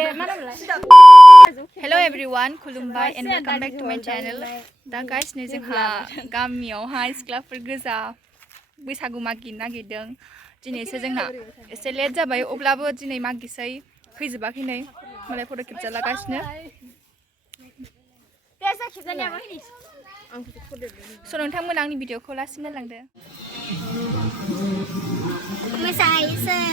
Hello everyone, Khulumbai and welcome back to my channel. Da guys नै जोंहा गामियावहाय सिख्लाफोर गोजा बैसागु मागिनो नागिरदों। दिनैसो जोंना एसे लेट जाबाय अब्लाबो दिनै मागिसै फैजोबाखै नै मालाय फट' खेबजालागासिनो। स' नोंथांमोना आंनि भिडिअखौ लासिनो लांदो। मोसाहैसै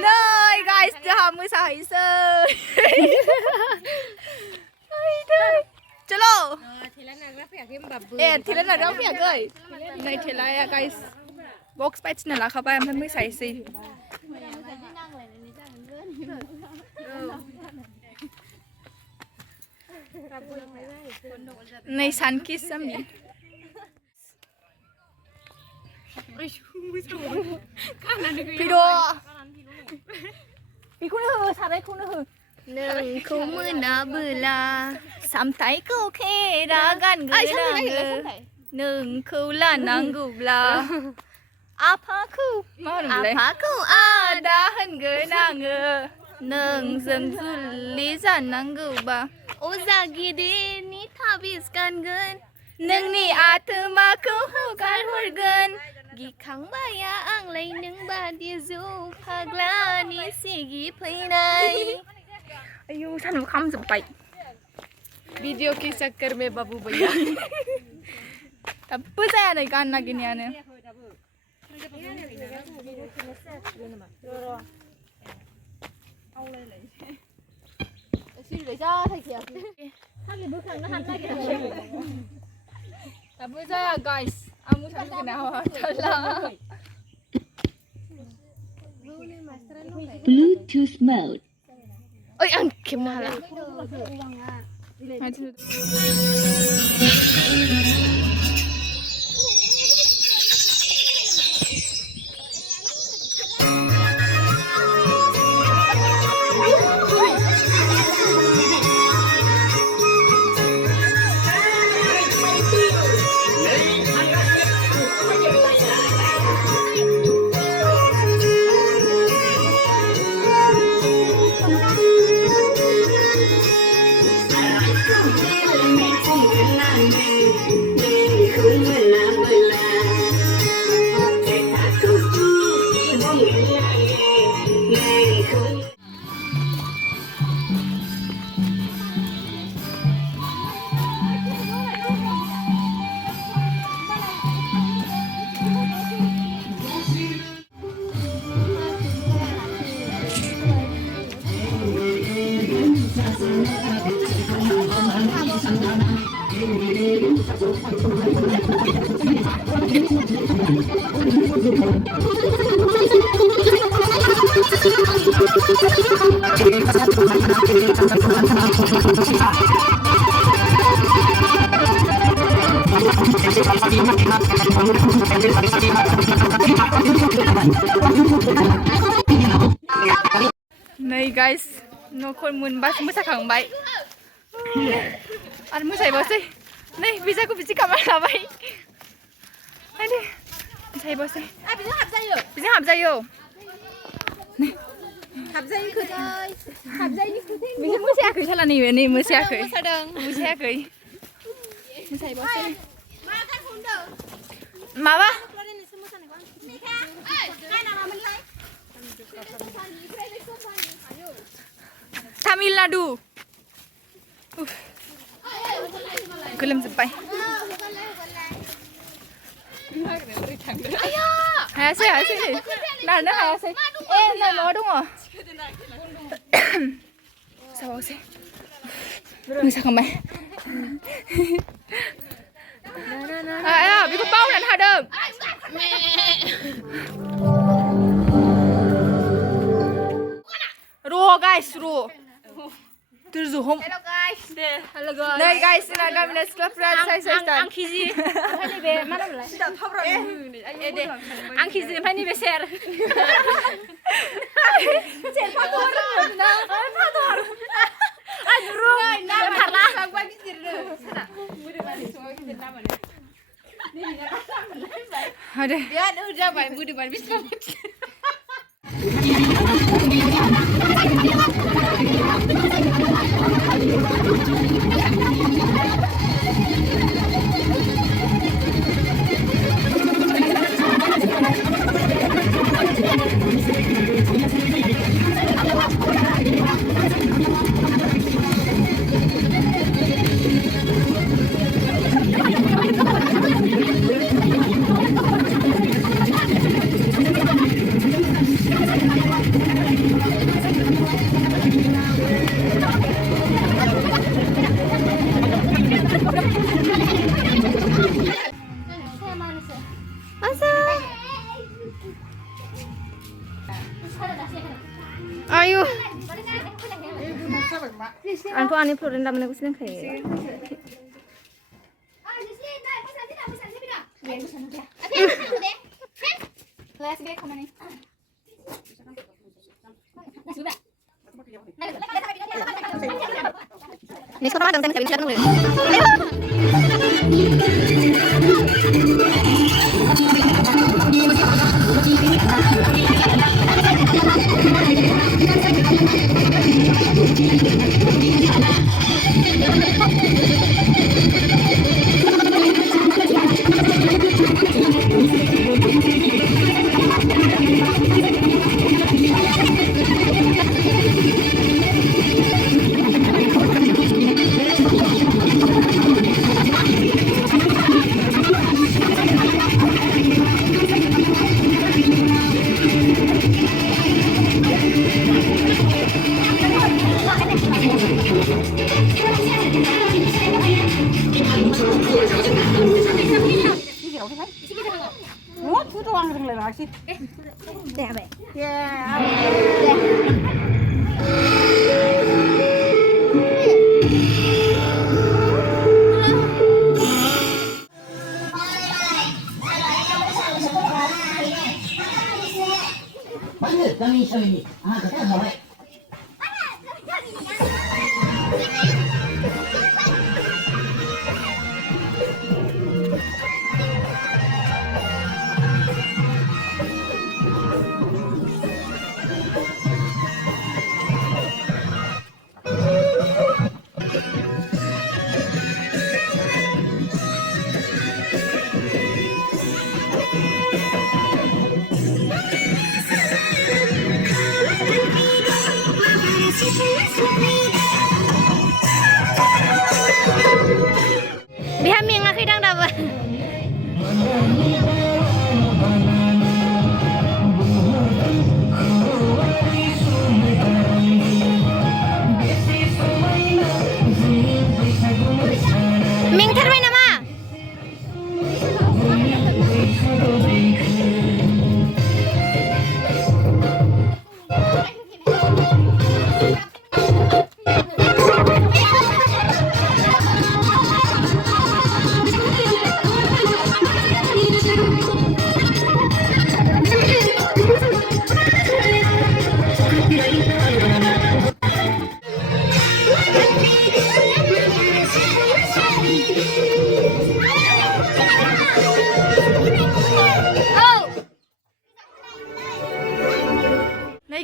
Nay guys, जोंहा मोसाहैसै। चलो थेला नाग्रा फैयाखै नै थेलाया गाइस बक्स बायदिना लाखाबाय ओमफ्राय मोसाहैसै। नै सानकिस जामि बेखौनो हो सारायखौनो हो नोंखौ मोनाबोला सामथाइखौ खेरा गानगोन आङो नोंखौ लानांगौब्ला आफाखौ मा होनोमोनलाय आफाखौ आदा होनगोन आङो नोंजों जुलि जानांगौबा अजा गिदिरनि थाबिज गानगोन नोंनि आथोमाखौ हगार हरगोन गिखांबाया आंलाय नों बादि जौ फाग्लानि सिगि फैनाय आयौ सानदुं खामजोब्बाय वीडियो के चक्कर में बाबू भैया दाबो जाया नै गान नागिरनायानो दाबो जाया गाइस आं मोसानो हाथारला Bluetooth mode. ओइ आं खेबनो हाला नै गाइस न'खर मोनबासो मोसाखांबाय आरो मोसाहैबावसै नै बिजाखौ बिदि खालामना लाबाय मोसाहैबावसै बिजों हाबजायो बिसोर मोसायाखै साला नैबे नै मोसायाखै मोसाहैबावसै माबा तामिलनाडु गोलोमजोब्बाय हायासै नारनो हायासै नै माबा दङ साबावसै मोसाखांबाय बेखौ बावनानै थादों guys, ro. Terzuhum. Hello guys. Hello Nah guys, ini Gamiaw Siklapwr saya Ang kizi. Pani be mana mulai? Deh. Ang kizi pani be share. Share fator. Fator. Aduh. Karena sampai gitir deh. Ada. Ya udah balik budi balik bisa. Ayo. Anko ani Florence namanya aku seneng kayak. Ini sekarang ada yang bisa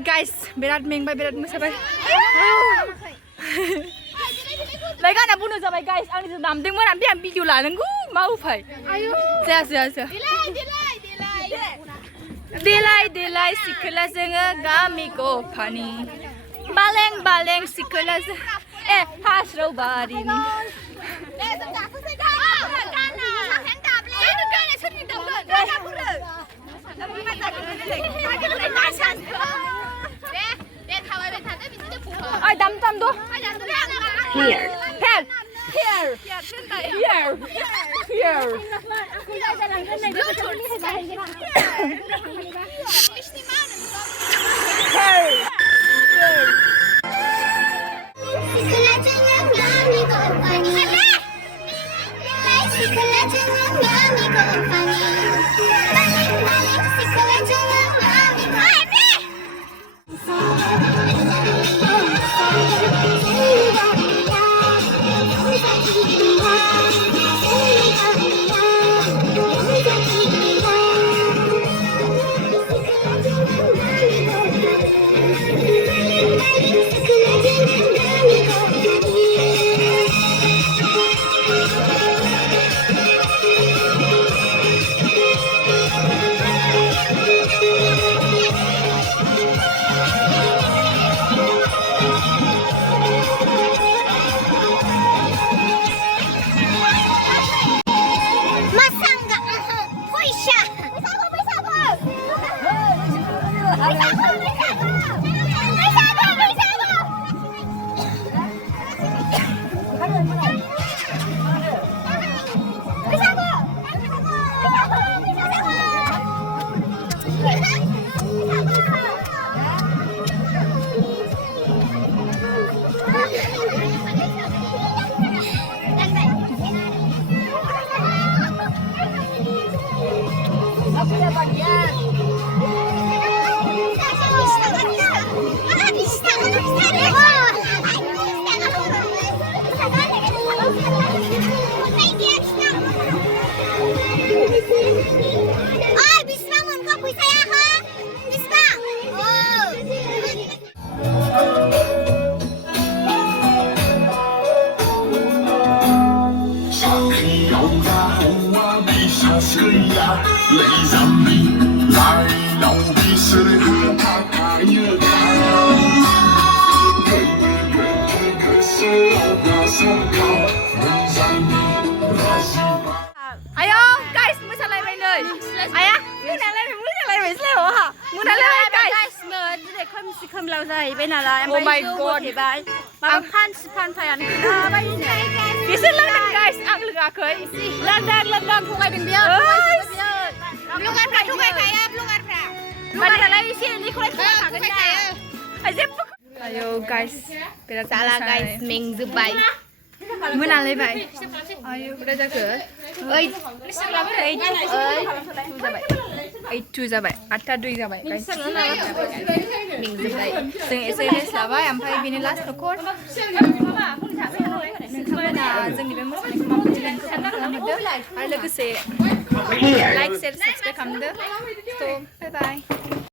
guys, berat mengbay, berat mosabai. Like anak bunuh sabai guys, ang itu namdeng mana biar video lah, nenggu mau fai. Ayo. Sia. Delay, sikla zenga gami ko pani. Baleng sikla zenga. Hasro bari ni. Ay, dam do. Here. Here. Ayo guys mosaलायबाय नै आया मोनालायबाय मोसालायबायसै हा मोनालायबाय guys दिनै खोमसि खोमलाव जाहैबाय नालाय Oh my जौ God. होथेबाय माबा फानफायानो खोनाबायदिनो बिसोर लांदों guys आं लोङाखै लांदां थगायदों बियो ब्लगारफ्रा थगायखायो ब्लगारफ्रा एसे एनैखौलाय थगायखागोन ना जेबो आयो guys बिराद जाला गाइस मेंजोब्बाय मोनालायबाय आयो उdah जाखो 8-2 जाबाय 8-2 जाबाय guys मेंजोब्बाय जों एसे रेस्ट लाबाय ओमफ्राय बेनि लास्ट न'खर नोंथांमोना जोंनि बे मोसानायखौ माबायदि मोनखो कमेन्ट खालामहरदो आरो लोगोसे लाइक शेयार साबस्क्राइब खालामदो स' बाय बाय